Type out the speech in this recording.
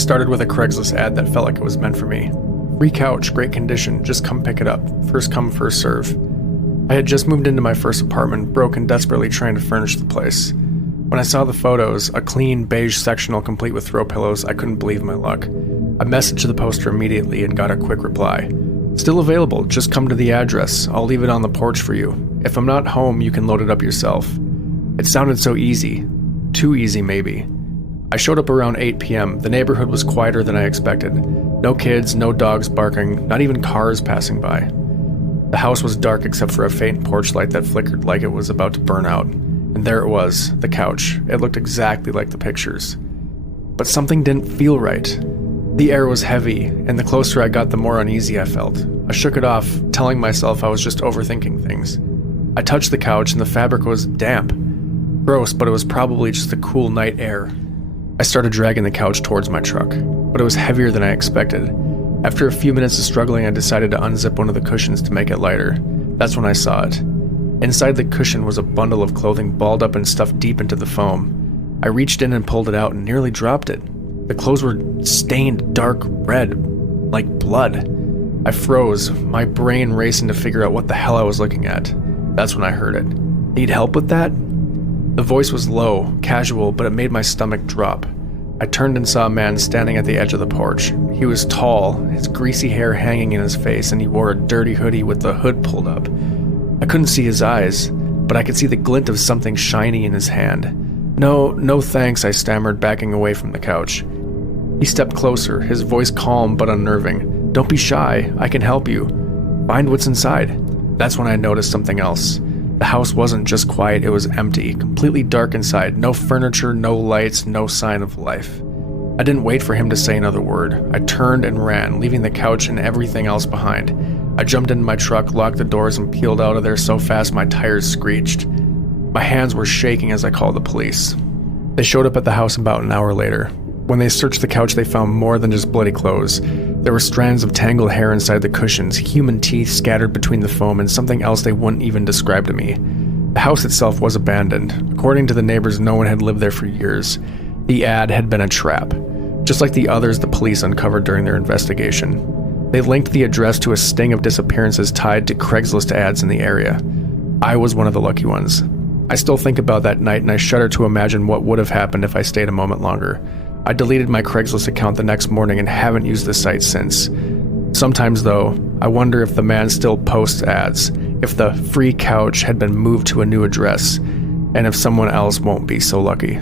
started with a Craigslist ad that felt like it was meant for me. Free couch, great condition, just come pick it up. First come, first serve. I had just moved into my first apartment, broke and desperately trying to furnish the place. When I saw the photos, a clean beige sectional complete with throw pillows, I couldn't believe my luck. I messaged the poster immediately and got a quick reply. Still available, just come to the address. I'll leave it on the porch for you. If I'm not home, you can load it up yourself. It sounded so easy. Too easy, maybe. I showed up around 8 p.m. The neighborhood was quieter than I expected. No kids, no dogs barking, not even cars passing by. The house was dark except for a faint porch light that flickered like it was about to burn out. And there it was, the couch. It looked exactly like the pictures. But something didn't feel right. The air was heavy, and the closer I got, the more uneasy I felt. I shook it off, telling myself I was just overthinking things. I touched the couch and the fabric was damp. Gross, but it was probably just the cool night air. I started dragging the couch towards my truck, but it was heavier than I expected. After a few minutes of struggling, I decided to unzip one of the cushions to make it lighter. That's when I saw it. Inside the cushion was a bundle of clothing balled up and stuffed deep into the foam. I reached in and pulled it out and nearly dropped it. The clothes were stained dark red, like blood. I froze, my brain racing to figure out what the hell I was looking at. That's when I heard it. Need help with that? The voice was low, casual, but it made my stomach drop. I turned and saw a man standing at the edge of the porch. He was tall, his greasy hair hanging in his face, and he wore a dirty hoodie with the hood pulled up. I couldn't see his eyes, but I could see the glint of something shiny in his hand. No thanks, I stammered, backing away from the couch. He stepped closer, his voice calm but unnerving. Don't be shy, I can help you. Find what's inside. That's when I noticed something else. The house wasn't just quiet, it was empty, completely dark inside. No furniture, no lights, no sign of life. I didn't wait for him to say another word. I turned and ran, leaving the couch and everything else behind. I jumped into my truck, locked the doors, and peeled out of there so fast my tires screeched. My hands were shaking as I called the police. They showed up at the house about an hour later. When they searched the couch, they found more than just bloody clothes. There were strands of tangled hair inside the cushions, human teeth scattered between the foam, and something else they wouldn't even describe to me. The house itself was abandoned. According to the neighbors, no one had lived there for years. The ad had been a trap, just like the others the police uncovered during their investigation. They linked the address to a sting of disappearances tied to Craigslist ads in the area. I was one of the lucky ones. I still think about that night, and I shudder to imagine what would have happened if I stayed a moment longer. I deleted my Craigslist account the next morning and haven't used the site since. Sometimes, though, I wonder if the man still posts ads, if the free couch had been moved to a new address, and if someone else won't be so lucky.